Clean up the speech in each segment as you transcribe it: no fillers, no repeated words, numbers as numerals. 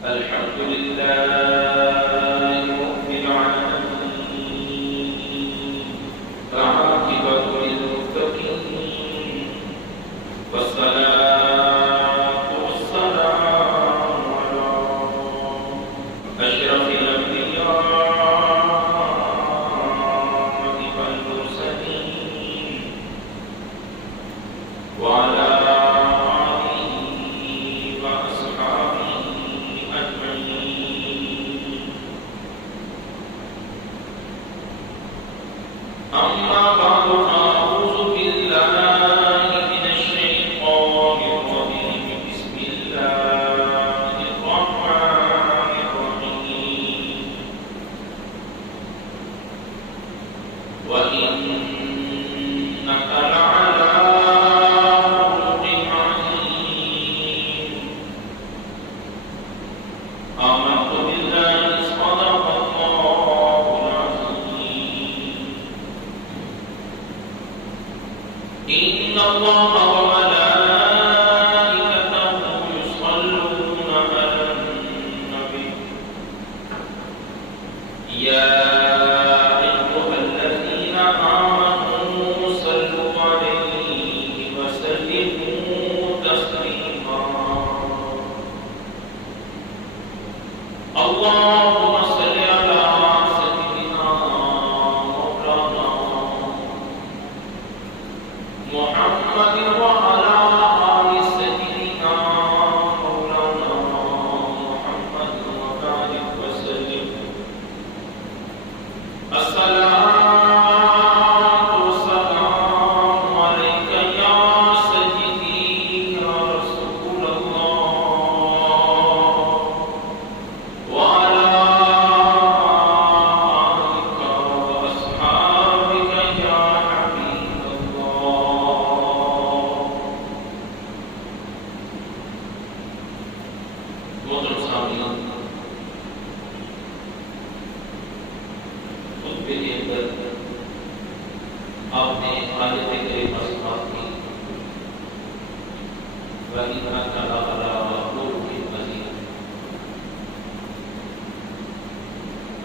الحمد لله رب العالمين والعاقبة للمتقين والصلاة والسلام على أشرف الأنبياء والمرسلين وعلى أما بعد فأعوذ بالله من الشيطان الرجيم بسم الله الرحمن الرحيم وإنك لعلى خلق عظيم آمنت بالله صدق الله العظيم إن الله وملائكته يصلون على النبي يا أيها الذين آمنوا صلوا عليه وسلموا تسليما اللهم صل على سيدنا مولانا محمد وعلى آل سيدنا مولانا محمد وبارك وسلم الصلاة والسلام عليك يا سيدي يا رسول الله وعلى آلك وأصحابك يا حبيب الله محترم سامعین خطبے کے اندر آپ نے آیت کریمہ سماعت کی وَإِنَّكَ لَعَلَىٰ خُلُقٍ عَظِيمٍ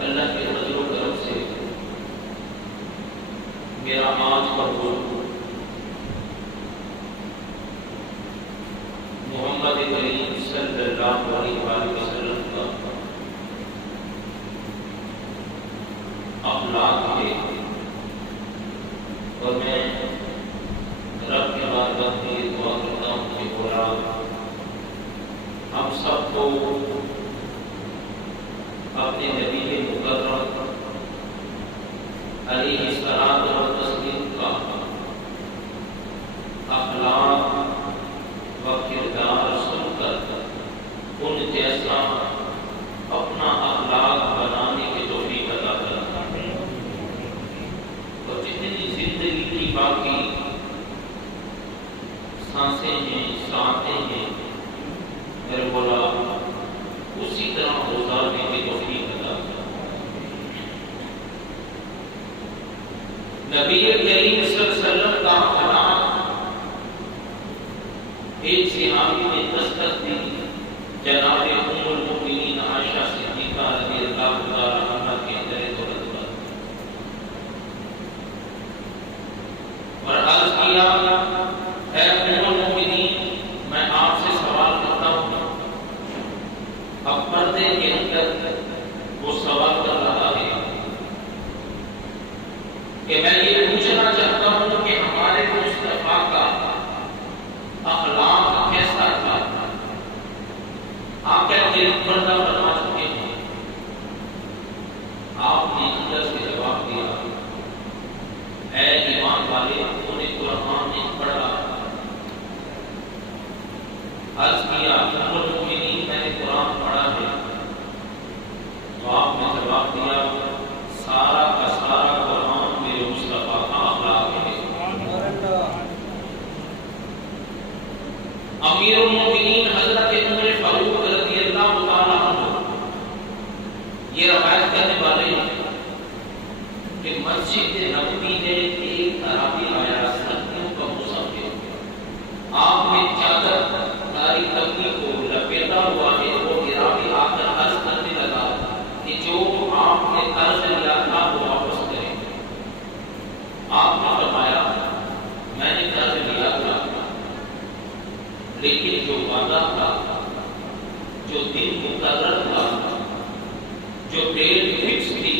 اللہ کے فضل و کرم سے میرا آج کا موضوع محمد کریم صلی اللہ علیہ وآلہ وسلم کا اخلاق ہے اور میں رب کے بارگاہ میں یہ دعا کرتا ہوں کہ مولا ہم سب کو اپنے نبی مکرم علیہ الصلاۃ والتسلیم کا اخلاق و کردار سن کر ان جیسا اپنا اخلاق بنانے کے توفیق عطا کرنا اور جتنی زندگی کی باقی سانسیں ہیں ساتیں ہیں میرے مولا اسی طرح گزارنے کی توفیق عطا کرنا۔ نبی کریم صلی اللہ علیہ وسلم کا اخلاق ایک صحابی نے دستک دی جناب ام المؤمنین عائشہ صدیقہ رضی اللہ تعالی عنہا کے در دولت پر اور عرض کیا اے ام المؤمنین میں آپ سے سوال کرتا ہوں۔ اب پردے کے اندر وہ سوال کر رہا ہے کہ میں یہ پوچھنا چاہتا ہوں کہ ہمارے مصطفیٰ کا اخلاق کیسا تھا؟ آپ کہتے ہیں پردہ فرما چکے ہیں۔ آپ نے اندر سے جواب دیا اے ایمان والے تو نے قرآن نہیں پڑھا؟ عرض کیا ام المؤمنین میں نے قرآن پڑھا ہے۔ تو آپ نے جواب دیا سارا کا سارا قرآن میرے مصطفیٰ کا اخلاق ہے۔ امیر المؤمنین حضرت عمر فاروق رضی اللہ تعالیٰ عنہ جو دن مقرر تھا، جو ڈیٹ فکس تھی،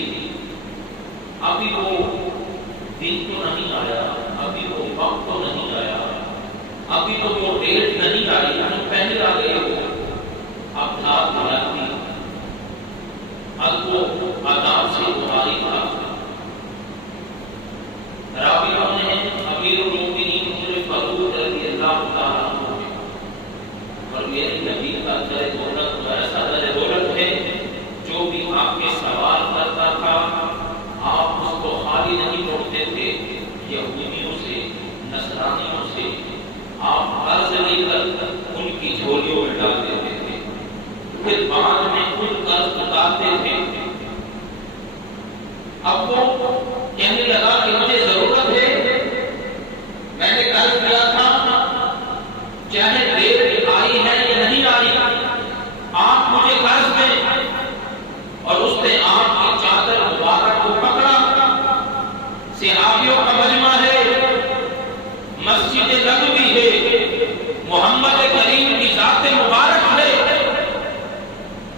ابھی وہ دن تو نہیں آیا، ابھی وہ وقت تو نہیں آیا، ابھی تو وہ ڈیٹ نہیں آئی، ہم پہلے آ گئے ہو۔ اب رات آتی، اب وہ آداب سے متعلق تھا۔ راویوں نے امیر المومنین عمر فاروق رضی اللہ تعالیٰ عنہ اور میرے نبی کا در دولت ایسا در دولت ہے، جو بھی آپ کے سوال کرتا تھا آپ اس کو خالی نہیں موڑتے تھے، یہودیوں سے، نصرانیوں سے آپ قرض لے کر ان کی جھولیوں میں ڈال دیتے تھے، پھر بعد میں خود قرض اتارتے تھے۔ اب وہ کہنے لگا کہ مجھے ضرورت ہے، میں نے قرض کیا تھا، چاہے دیر آئی ہے یا نہیں آئی، آپ مجھے قرض دیں۔ اور اس نے آپ کی چادر مبارک کو پکڑا، صحابیوں کا مجمع ہے، مسجد نبوی ہے، محمد کریم کی ذات مبارک ہے،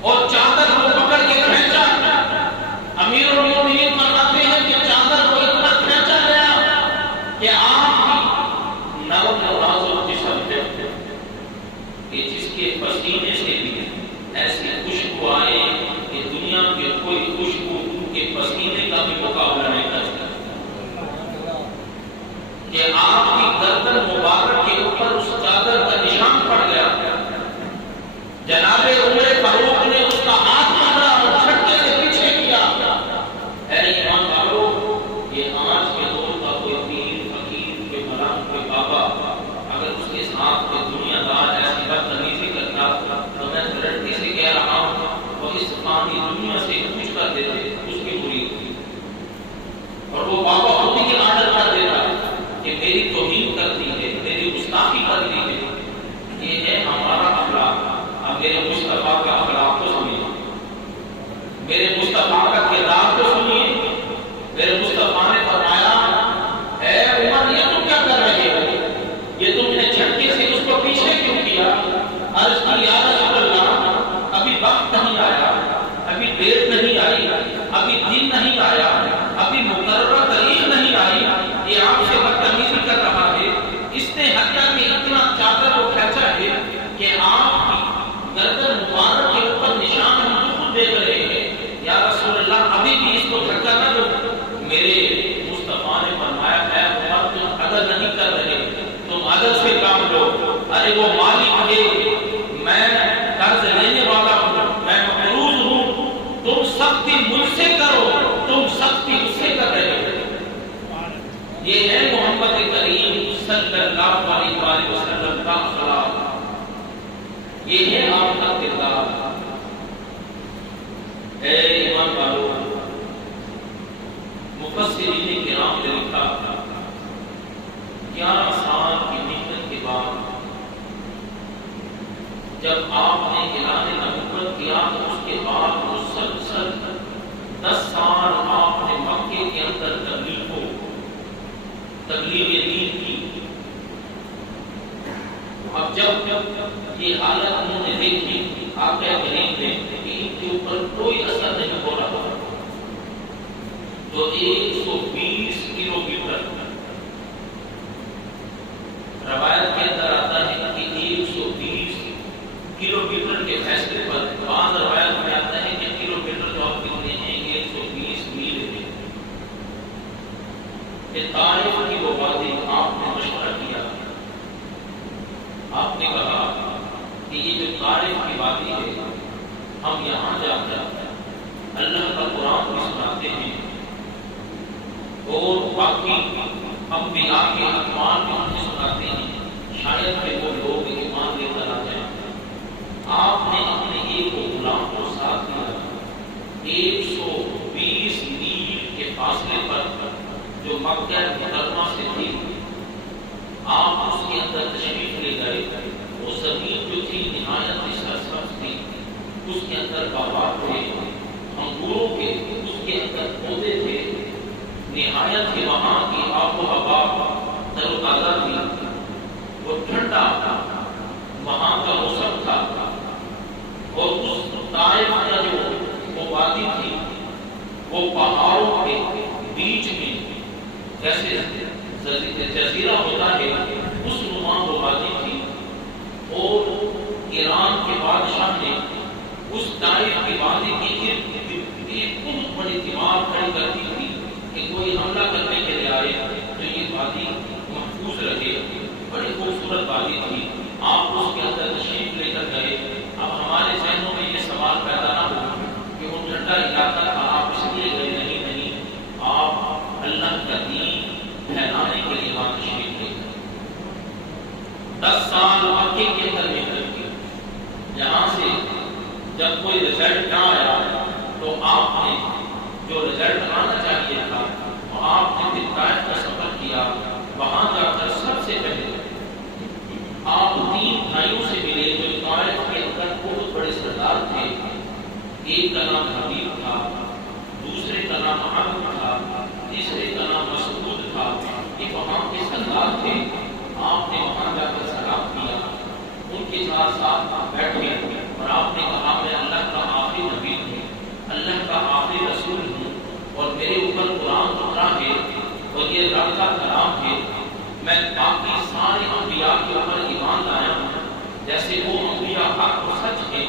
اور چادر کو پکڑ کے کھینچا۔ امیر المومنین فرماتے ہیں کہ چادر کو اتنا کھینچا گیا کہ آپ کی نرم نازک جسم ہے کہ جس کے پسینے سے بھی ایسی خوشبو آئے کہ دنیا کے کوئی خوشبو کے پسینے کا بھی مقابلہ نہیں کر سکتا، کہ آپ کی گردن مبارک کے اوپر اس چادر کا نشان پڑ گیا۔ جناب عمر فاروق نے اس کا ہاتھ پکڑا اور جھٹکے سے پیچھے کیا۔ اے ایمان والو، یہ آج کے دور کا کوئی پیر، فقیر، کوئی ملام، کوئی بابا اگر اس کے ساتھ کوئی دنیا دار ایسی بدتمیزی کرتا تو میں لڑکی سے کہہ رہا ہوں وہ اس فانی دنیا سے کچھ کر دیتے، اس کی مرید تھی، اور وہ بابا ہوتی کی عادت کر دیتا کہ میری توہین کرتی ہے، میری گستاخی کرتی ہے۔ یہ ہے ہمارا اخلاق۔ اب میرے مصطفیٰ کا اخلاق کو سنیے، میرے مصطفیٰ کا کردار کو سنیے۔ میرے مصطفیٰ نے فرمایا، اے عمر یہ تم کیا کر رہے ہو؟ یہ تم نے جھٹکے سے اس کو پیچھے کیوں کیا؟ عرض کی یا رسول اللہ، ابھی وقت نہیں آیا، ابھی ڈیٹ نہیں آئی، ابھی دن نہیں آیا، ابھی مقررہ تاریخ نہیں آئی، یہ آپ سے بدتمیزی کر رہا ہے۔ اس نے حتیٰ کہ اتنا چادر کو کھینچا ہے کہ آپ کی گردن مبارک کے اوپر نشان ہم خود دیکھ رہے ہیں۔ یا رسول اللہ ابھی بھی اس کو دھکا نہ دو۔ میرے مصطفیٰ نے فرمایا، اے عمر تم عدل نہیں کر رہے، تم عدل سے کام لو۔ ارے وہ مالک ہے، میں قرض لینے والا ہوں، میں مقروض ہوں، تم سختی مجھ سے کرو، تم سختی مجھ سے کر رہے ہو۔ یہ ہے محمد کریم صلی اللہ علیہ وآلہ وسلم کا اخلاق، یہ ہے آپ کا کردار۔ اے ایمان والو، مفسرین کرام نے لکھا 11 سال کی محنت کے بعد جب آپ نے اعلان نبوت کیا تو اس کے بعد مسلسل 10 سال آپ نے مکے کے اندر تبلیغ دین کی۔ اب جب یہ حالت انہوں نے دیکھی آقا کریم نے کہ ان کے اوپر کوئی اثر نہیں ہو رہا، تو 120 کلو میٹر، روایت کے اندر آتا ہے کہ 120 کلو میٹر کے فیصلے پر، بعض روایت میں آتا ہے کہ کلو میٹر جو آپ کتنے ہیں 120 میل ہے، کہ طائف کی وہ وادی آپ نے مشورہ کیا، آپ نے کہا کہ یہ جو طائف کی وادی ہے ہم یہاں جا کر اللہ کا قرآن بھی سناتے ہیں اور باقی انبیاء کے اقوال بھی ہمیں سناتے ہیں، شاید کہ وہ لوگ ایمان لے کر آ جائیں۔ آپ نے اپنے ایک غلام کو ساتھ دیا، 120 میل کے فاصلے پر جو مکہ مکرمہ سے تھی، آپ اس کے اندر تشریف لے گئے۔ وہ زمین جو تھی نہایت سرسبز تھی، اس کے اندر باغات تھے، انگوروں کے اس کے اندر پودے تھے، نہایت ہی وہاں کی آب و ہوا تر و تازہ تھی، وہ ٹھنڈا وہاں کا موسم تھا، اور اس طائف کا جو وہ وادی تھی وہ پہاڑوں کے بیچ میں جیسے جزیرہ ہوتا ہے اس نما وہ وادی تھی، اور ایران کے بادشاہ نے اس طائف کی وادی کے ارد گرد ایک بہت بڑی دیوار کھڑی کر دی تھی کہ کوئی حملہ کرنے کے لیے آئے تو یہ وادی محفوظ رہے۔ بڑی خوبصورت وادی تھی، آپ اس کے اندر تشریف لے کر گئے۔ اب ہمارے ذہنوں میں یہ سوال پیدا نہ ہو کہ وہ ٹھنڈا علاقہ تھا آپ اس لیے گئے، نہیں، آپ اللہ کا دین پھیلانے کے لیے وہاں تشریف لے گئے۔ 10 سال مکے کے اندر محنت کی، یہاں سے جب کوئی رزلٹ نہ آیا تو آپ نے جو رزلٹ آنا چاہیے تھا وہ آپ نے طائف کا سفر کیا۔ وہاں جا کر سب سے پہلے آپ 3 بھائیوں سے ملے جو طائف کے اندر بہت بڑے سردار تھے۔ ایک کا نام حبیب تھا، دوسرے کا نام عمرو تھا، تیسرے کا نام مسعود تھا۔ یہ وہاں کے سردار تھے۔ آپ نے وہاں جا کر سلام کیا، ان کے ساتھ بیٹھے اور آپ نے کہا میں اللہ کا آخری نبی ہوں، اللہ کا آخری رسول ہوں، اور میرے اوپر قرآن اترا ہے اور یہ رب کا کلام ہے۔ میں باقی سارے انبیاء کے اوپر ایمان لایا ہوں، جیسے وہ انبیاء حق و سچ ہیں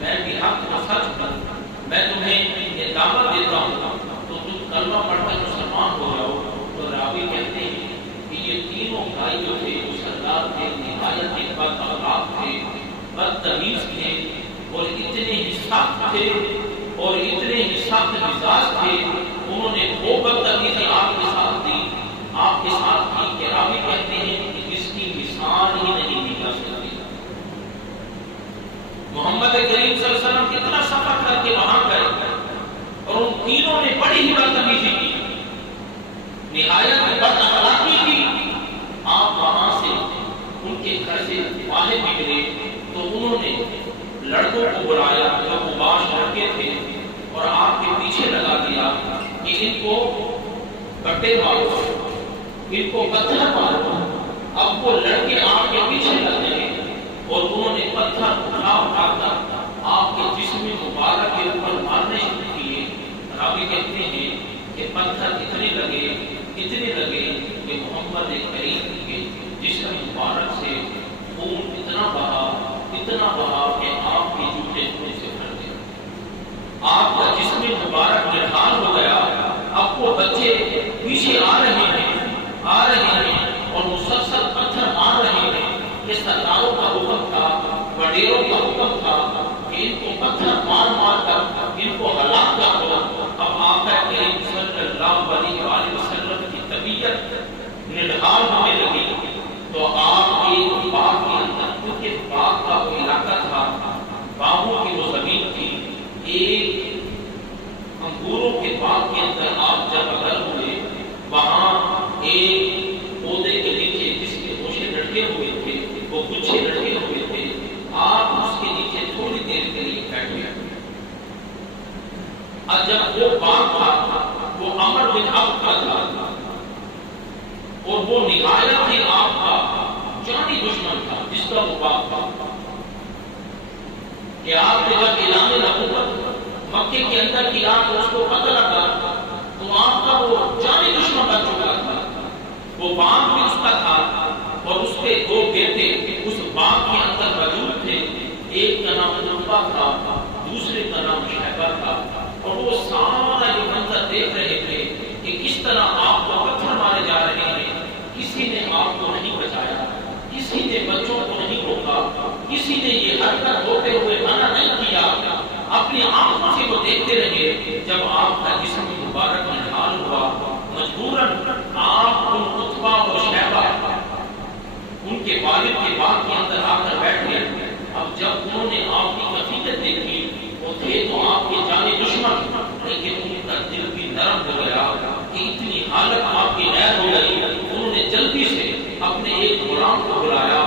میں بھی حق و سچ ہوں۔ میں تمہیں یہ دعوت دیتا ہوں تو تم کلمہ پڑھ کر مسلمان ہو جاؤ۔ تو راوی کہتے ہیں کہ یہ تینوں بھائی جو تھے وہ سردار تھے، نہایت ایک بات اخلاق تھے، بدتمیز تھے، اور اتنے ہی سخت تھے اور اتنے ہی سخت مزاج تھے۔ انہوں نے وہ بدتمیزی آپ کے ساتھ دی، آپ کے ساتھ کی کہ راوی کہتے ہیں کہ جس کی مثال ہی نہیں دی جا سکتی۔ محمد کریم صلی اللہ علیہ وسلم کتنا سفر کر کے وہاں گئے اور ان تینوں نے بڑی ہی بدتمیزی کی، نہایت بد اخلاقی کی۔ آپ وہاں سے ان کے گھر سے باہر نکلے تو انہوں نے لڑکوں کو بلایا جو مباش لڑکے تھے اور آپ کے پیچھے لگا دیا کہ ان کو کٹے مارو، ان کو پتھر مارو۔ اب وہ لڑکے آپ کے پیچھے لگ گئے اور انہوں نے پتھر اٹھا کر آپ کے جسم مبارک کے اوپر مارنے شروع کیے۔ راوی کہتے ہیں کہ پتھر اتنے لگے کہ محمد کریم کے جسم مبارک سے خون اتنا بہا کہ آپ کے جوتے خون سے بھر گئے، آپ کا جسم مبارک نڈھال ہو گیا۔ اب وہ بچے پیچھے آ رہے ہیں اور مسلسل پتھر مار رہے ہیں۔ یہ سرداروں کا حکم تھا، وڈیروں کا حکم تھا کہ ان کو پتھر مار کر ان کو ہلاک کر دو۔ اب آقا کریم صلی اللہ علیہ وآلہ وسلم کی طبیعت نڈھال ہونے لگی تو آپ ایک باغ کے اندر، کیونکہ باغ کا وہ علاقہ تھا، باغوں کی وہ زمین تھی، ایک انگوروں کے باغ کے اندر آپ جب اگر ہوئے، وہاں ایک پودے کے نیچے جس کے گوشے لٹکے ہوئے تھے، وہ گچھے لٹکے ہوئے تھے، آپ اس کے نیچے تھوڑی دیر کے لیے بیٹھ گئے۔ اور جب وہ باغ تھا وہ عمر بن عوف کا تھا اور وہ نہایت ہی آپ کا جانی دشمن تھا جس کا وہ باغ تھا کہ آپ نے جب اعلان نبوت مکے کے اندر کیا تو اس کو پتہ لگا تو آپ کا وہ جانی دشمن بن چکا تھا۔ وہ باغ بھی اس کا تھا اور اس کے 2 بیٹے اس باغ کے اندر موجود تھے، ایک کا نام عتبہ تھا، دوسرے کا نام شیبہ تھا، اور وہ سارا یہ منظر دیکھ رہے تھے کہ کس طرح آپ کو پتھر مارے جا رہے ہیں۔ کسی نے آپ کو نہیں بچایا، کسی نے بچوں کو نہیں روکا، کسی نے یہ حرکت ہوتے ہوئے منع نہیں کیا، اپنی آنکھوں سے وہ دیکھتے رہے۔ جب آپ کا جسم مبارک نڈھال ہوا، مجبوراً آپ ان عتبہ اور شیبہ ان کے والد کے باغ کے اندر آ کر بیٹھ گئے۔ اب جب انہوں نے آپ کی حقیقت دیکھی، وہ تھے تو آپ کے جانی دشمن، لیکن ان کا دل بھی نرم ہو گیا کہ اتنی حالت آپ کی غیر ہو گئی۔ انہوں نے جلدی سے اپنے ایک غلام کو بلایا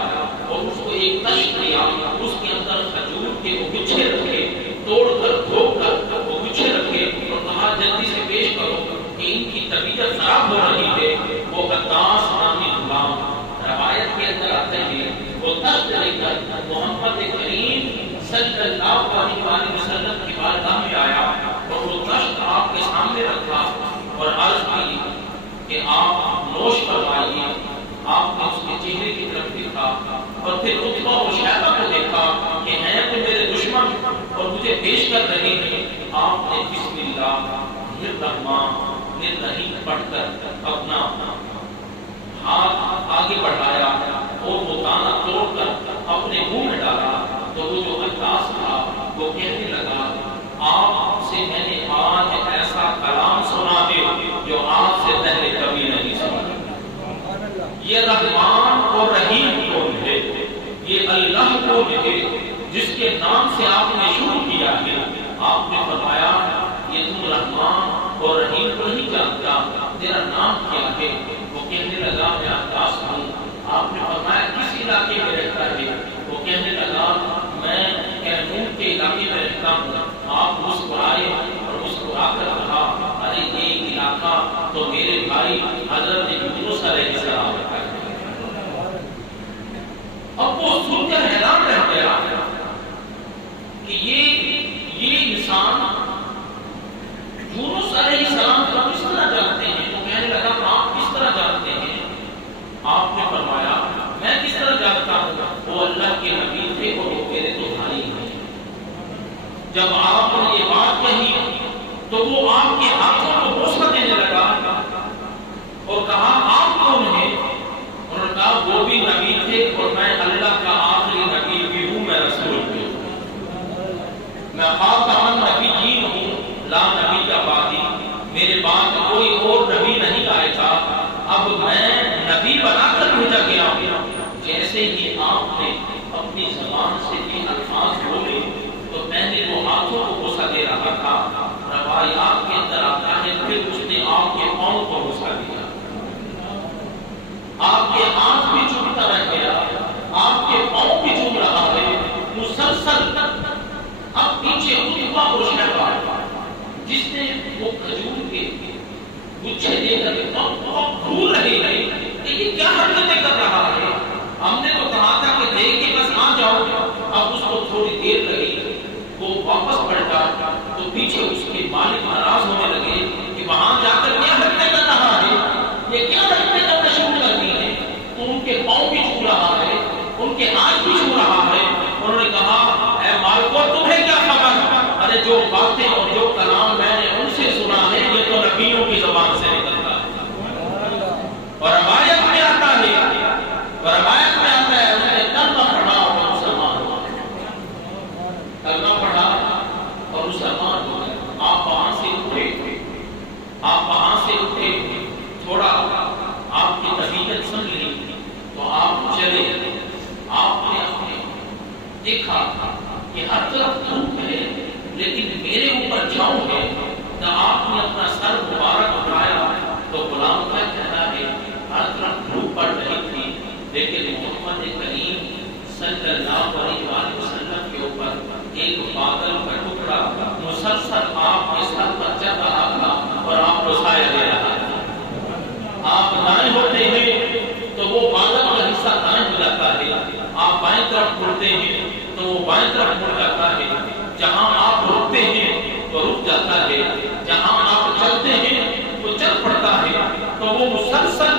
اور اس کو ایک تشت دیا، اس کے اندر کھجور کے وہ گچھے رکھے، توڑ کر دھو کر وہ گچھے رکھے اور کہا جلدی سے پیش کرو کہ ان کی طبیعت خراب ہو رہی ہے۔ وہ غطاس نامی غلام روایت کے اندر آتے ہیں، وہ تشت لے کر محمد کریم صلی اللہ اور پھر عتبہ و شیبہ کو دیکھا کہ ہیں تو میرے دشمن اور مجھے پیش کر رہے ہیں، آپ نے بسم اللہ الرحمن الرحیم پڑھ کر اپنا ہاتھ آگے بڑھایا اور وہ دانا توڑ کر اپنے منہ میں ڈالا، تو وہ جو انداز تھا وہ کہنے لگا آپ سے میں نے آج ایسا کلام سنا ہے جو آپ سے پہلے کبھی نہیں سنا۔ یہ رحمان اور رحیم کون ہے؟ یہ اللہ کون ہے جس کے نام سے آپ نے شروع کیا ہے؟ آپ نے فرمایا یہ تم رحمان اور رحیم کو نہیں جانتا، تیرا نام کیا ہے؟ وہ کہنے لگا میں عباس ہوں۔ آپ نے فرمایا کس علاقے میں رہتا ہے؟ وہ کہنے لگا میں کینون کے علاقے میں رہتا ہوں۔ آپ مسکرائے اور مسکرا کر کہا ارے یہ علاقہ تو میرے بھائی حضرت یونس علیہ السلام کا ہے۔ اب وہ سن کر حیران رہ گیا کہ یہ انسان یونس علیہ السلام کو کس طرح جانتے ہیں؟ وہ کہنے لگا آپ کس طرح جانتے ہیں؟ آپ نے فرمایا میں کس طرح جانتا ہوں، وہ اللہ کے نبی تھے اور وہ میرے تو بھائی ہیں۔ جب آپ نے یہ بات کہی تو وہ آپ کے ہاتھوں کو بوسہ دینے لگا اور کہا آپ کون ہیں؟ انہوں نے کہا وہ بھی نبی تھے اور میں اللہ کا آخری نبی بھی ہوں، میں رسول بھی ہوں، میں خاتم النبیین ہوں، لا نبی کا بعدی، میرے بعد کوئی اور نبی نہیں آئے گا، اب میں نبی بنا کر بھیجا گیا ہوں۔ جیسے ہی آپ نے اپنی زبان سے یہ الفاظ بولے تو پہلے وہ ہاتھوں کو بوسہ دے رہا تھا، روایات کے اندر آتا ہے پھر اس نے آپ کے پاؤں کو بوسہ دیا، آپ کے ہاتھ بھی چومتا رہ گیا، آپ کے پاؤں بھی چوم رہا ہے مسلسل۔ اب پیچھے عتبہ و شیبہ جس نے وہ کھجور کے گچھے دے کر بہت بھول رہے ہیں کہ یہ کیا حرکتیں کر رہا ہے، ہم نے تو کہا تھا کہ دے کے بس آ جاؤ، اب اس کو تھوڑی دیر لگی، وہ واپس پلٹا تو پیچھے اس کے مالک ناراض ہونے لگے کہ وہاں جا کر کیا حرکتیں کر رہا ہے، یہ کیا حرکتیں کرنا شروع کر دی ہے، تو ان کے پاؤں بھی چھو رہا ہے، ان کے ہاتھ بھی چھو رہا ہے۔ انہوں نے کہا اے مالکو تمہیں کیا خبر، ارے جو باتیں اور جو کلام میں نے ان سے سنا ہے یہ تو نبیوں کی زبان سے نکلتا ہے، اور روایت میں آتا ہے اس نے کلمہ پڑھا اور مسلمان ہوا، کلمہ پڑھا اور مسلمان ہوا۔ آپ وہاں سے اٹھے تھوڑا آپ کی طبیعت سن لی تو آپ چلے، آپ نے دیکھا کہ ہر طرف دھوپ ہے لیکن میرے اوپر چھاؤں ہے، تو آپ نے اپنا سر مبارک اٹھایا تو غلام کیا کہتا ہے ہر طرف دھوپ پڑ رہی تھی لیکن محمد کریم صلی اللہ علیہ وسلم کے اوپر ایک بادل کا ٹکڑا مسلسل آپ کے سر پر چل رہا تھا اور آپ کو سایہ دے رہا تھا۔ آپ دائیں ہوتے ہیں تو وہ بادل کا حصہ دائیں ہو جاتا ہے، آپ بائیں طرف مڑتے ہیں تو وہ بائیں طرف مڑ جاتا ہے، جہاں آپ رکتے ہیں تو رک جاتا ہے، جہاں آپ چلتے ہیں تو چل پڑتا ہے، تو وہ مسلسل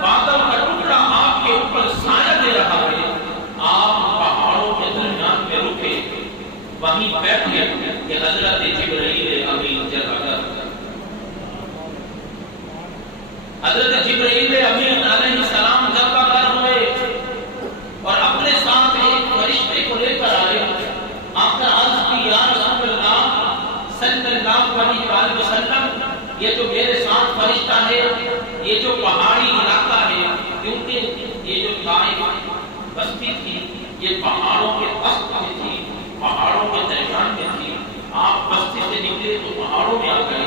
بادل کا ٹکڑا آپ کے اوپر سایہ دے رہا ہے۔ آپ پہاڑوں کے درمیان میں رکے، وہیں بیٹھ گئے کہ حضرت جبرائیل امین حضرت جبرائیل امین علیہ السلام جب کر ہوئے اور اپنے ساتھ ایک فرشتے کو لے کر آئے، آپ نے عرض کی یا رسول اللہ صلی اللہ علیہ وسلم یہ جو میرے ساتھ فرشتہ ہے یہ جو پہاڑی علاقہ ہے، کیونکہ یہ جو طائف بستی تھی یہ پہاڑوں کے وسط میں تھی، پہاڑوں کے درمیان میں تھی، آپ بستی سے نکلے تو پہاڑوں میں آ گئے،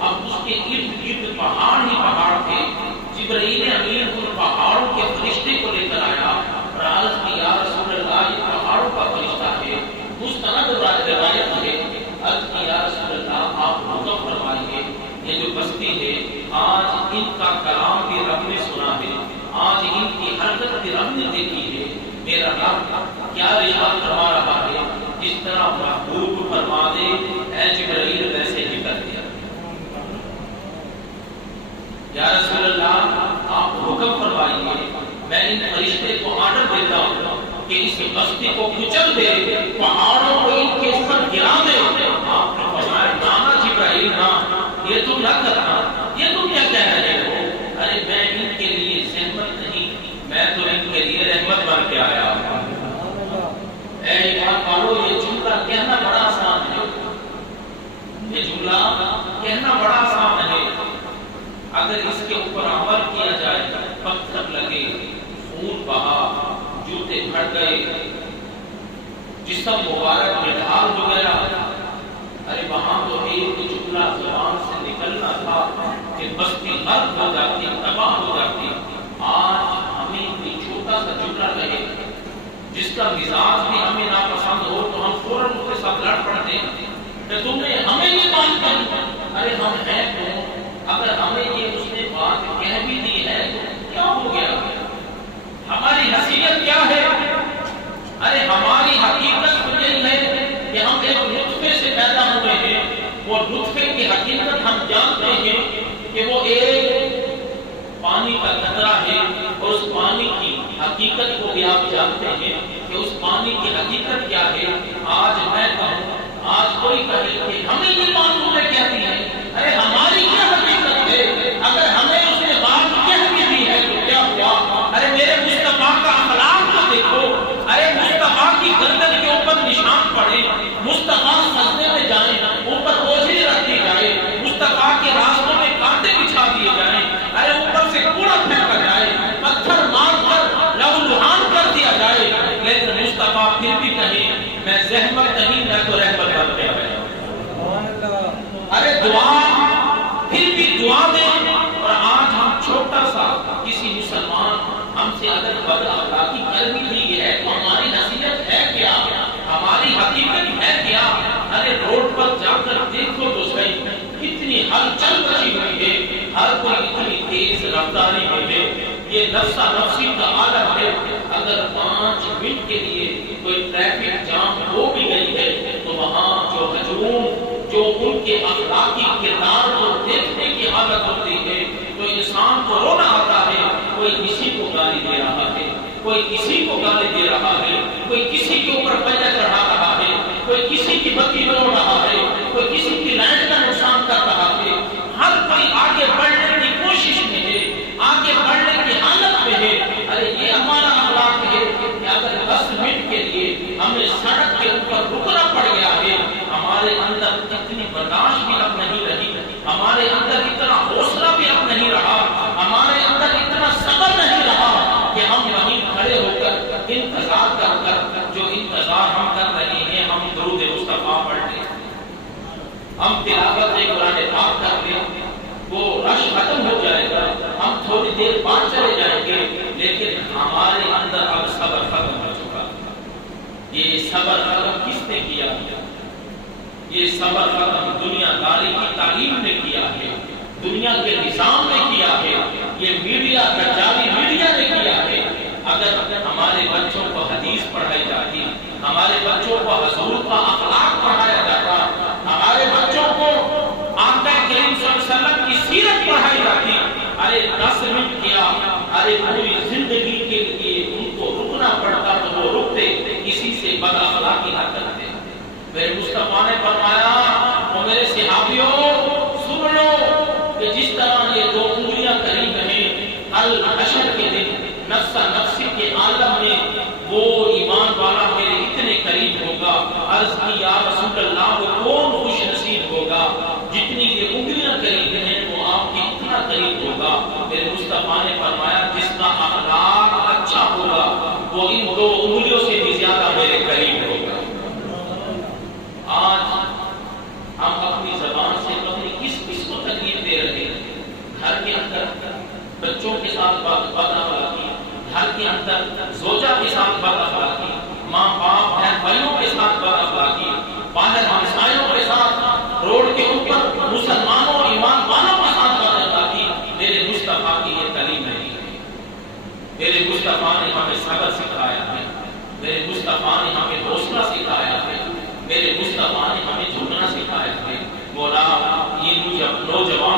اب اس کے ارد گرد پہاڑ ہی پہاڑ تھے۔ جبرائیل امین ان پہاڑوں کے فرشتے کو لے کر آیا اور عرض کی یا رسول اللہ یہ پہاڑوں کا فرشتہ ہے، مستند روایت ہے، عرض کی یا رسول اللہ آپ حکم فرمائیے یہ جو بستی ہے آج ان کا کلام بھی رب نے سنا ہے، آج ان کی حرکت بھی رب نے دیکھی ہے، میرا رب کیا ارشاد فرما رہا ہے، جس طرح محبوب فرما دے اے جبرائیل ویسے ہی کر دیا۔ یا رسول اللہ آپ حکم فرمائیے میں ان فرشتے کو آرڈر دیتا ہوں کہ اس بستی کو کچل دے، پہاڑوں کو ان کے اوپر گرا دے۔ آپ نے فرمایا نانا جبرائیل نا، یہ تم نہ کرنا، یہ تم کیا کہہ رہے ہو؟ ارے میں ان کے لیے زحمت نہیں، میں تو ان کے لیے رحمت بن کے آیا ہوں۔ اے ایمان والو، یہ جملہ کہنا بڑا آسان ہے، یہ جملہ کہنا بڑا آسان ہے، اگر اس کے اوپر عمل کیا جائے، پتھر لگے، خون بہا، جوتے پھٹ گئے، جسم مبارک میں ڈھال ہو گیا، ارے وہاں تو ایک جملہ زبان سے نکلنا تھا کہ بستی غرق ہو جاتی، تباہ ہو جاتی۔ آج ہمیں کوئی چھوٹا سا جملہ کہے، جس کا مزاج بھی ہمیں ناپسند ہو، تو ہم فوراً اس کے ساتھ لڑ پڑتے ہیں کہ تم نے ہمیں یہ بات کہی۔ ارے ہم ہیں کون؟ اگر ہمیں یہ اس نے بات کہہ بھی دی ہے تو کیا ہو گیا؟ ہماری حیثیت کیا ہے؟ ارے ہماری حقیقت تو یہی ہے کہ ہم ایک نطفے سے پیدا ہوئے ہیں، وہ نطفے کی حقیقت ہم جانتے ہیں کہ وہ ایک پانی کا قطرہ ہے، اور اس پانی کی حقیقت کو بھی آپ جانتے ہیں کہ اس پانی کی حقیقت کیا ہے۔ آج میں کہوں، آج کوئی کہے کہ ہمیں یہ بات تم نے کہہ دی ہے، ارے ہماری کیا حقیقت ہے؟ اگر ہمیں اس نے بات کہہ بھی دی ہے تو کیا ہوا؟ ارے میرے مصطفیٰ کا اخلاق تو دیکھو، ارے مصطفیٰ کی گردن کے اوپر نشان پڑے، مصطفیٰ سجدے میں جائیں، اوپر بوجھے رکھ دی جائے، مصطفیٰ کے راستوں میں کانٹے بچھا دیے جائیں، ارے اوپر سے کوڑا پھینکا جائے، پتھر مار کر لہو لہان کر دیا جائے، لیکن مصطفیٰ پھر بھی کہے میں زحمت نہیں، میں تو رحمت بن کے آیا۔ ارے دعا، پھر بھی دعا دیں۔ اور آج ہم چھوٹا سا کسی مسلمان ہم سے اگر بد اخلاقی کر بھی دی ہے تو ہماری نصیحت ہے کیا؟ ہماری حقیقت ہے کیا؟ ارے روڈ پر جا کر دیکھو تو صحیح، کتنی ہلچل مچی ہوئی ہے، ہر کوئی اتنی تیز رفتاری میں ہے، یہ نفسا نفسی کا عالم ہے۔ اگر 5 منٹ کے لیے کوئی ٹریفک جام ہو بھی گئی ہے تو وہاں جو ہجوم، جو ان کے اخلاقی کردار کو دیکھنے کی حالت ہوتی ہے تو انسان کو رونا آتا ہے۔ کوئی کسی کو گالی دے رہا ہے، کوئی کسی کو گالی دے رہا ہے، کوئی کسی کے اوپر پنجہ چڑھا رہا ہے، کوئی کسی کی بتی بلو رہا ہے، کوئی کسی کی لائٹ کا نقصان کر رہا ہے۔ ہر کوئی آگے بڑھنے کی کوشش میں ہے، آگے بڑھنے کی حالت میں ہے۔ ارے یہ ہمارا اخلاق ہے کہ اگر 10 منٹ کے لیے ہمیں سڑک کے اوپر رکنا پڑ گیا ہے، ہمارے اندر اتنی برداشت بھی اب نہیں رہی، ہمارے اندر اتنا حوصلہ بھی اب نہیں رہا، ہمارے اندر اتنا صبر نہیں رہا کہ ہم وہیں کھڑے ہو کر انتظار کر جو انتظار ہم کر رہے ہیں، ہم درود مصطفیٰ پڑھ لیں، ہم تلاوت قرآن پاک کر لیں، وہ رش ختم ہو جائے گا، ہم تھوڑی دیر بعد چلے جائیں گے، لیکن ہمارے اندر اب صبر ختم ہو چکا۔ یہ صبر ختم کس نے کیا؟ یہ صبر ختم دنیا داری کی تعلیم نے کیا ہے، دنیا کے نظام نے کیا ہے، یہ میڈیا دجالی میڈیا نے کیا ہے۔ اگر ہمارے بچوں کو حدیث پڑھائی جاتی، ہمارے بچوں کو حضور کا اخلاق پڑھایا جاتا، ہمارے بچوں کو آقا کریم صلی اللہ علیہ وسلم کی سیرت پڑھائی جاتی، ارے 10 منٹ کیا، ارے پوری زندگی کے لیے ان کو رکنا پڑتا تو وہ رکتے، کسی سے بد اخلاقی نہ کرتے۔ میرے مصطفیٰ نے فرمایا، وہ میرے صحابیوں سن لو کہ جس طرح یہ 2 انگلیاں قریب ہیں، الحشر کے دن نفسا نفسی کے عالم میں وہ ایمان والا میرے اتنے قریب ہوگا۔ عرض کی یا رسول اللہ، وہ کون خوش نصیب ہوگا؟ جتنی یہ انگلیاں قریب ہیں وہ آپ کے اتنا قریب ہوگا۔ میرے مصطفیٰ نے فرمایا جس کا اخلاق اچھا ہوگا وہ ان 2 انگلیوں سے بھی زیادہ میرے قریب ہوگا۔ آج ہم اپنی زبان سے اپنی کس کو تکلیف دے رہے ہیں؟ گھر کے اندر بچوں کے ساتھ بد اخلاقی، گھر کے اندر زوجہ کے ساتھ بد اخلاقی، ماں باپ بہن بھائیوں کے ساتھ بد اخلاقی، باہر ہمسایوں کے ساتھ، روڈ کے اوپر مسلمانوں اور ایمان والوں کے ساتھ بد اخلاقی۔ میرے مصطفیٰ کی یہ تعلیم نہیں ہے۔ میرے مصطفیٰ نے ہمیں صبر سکھایا ہے، میرے مصطفیٰ نے ہمیں حوصلہ سکھایا ہے، میرے مصطفیٰ نے ہمیں جھکنا سکھایا ہے۔ مولا یہ نوجوان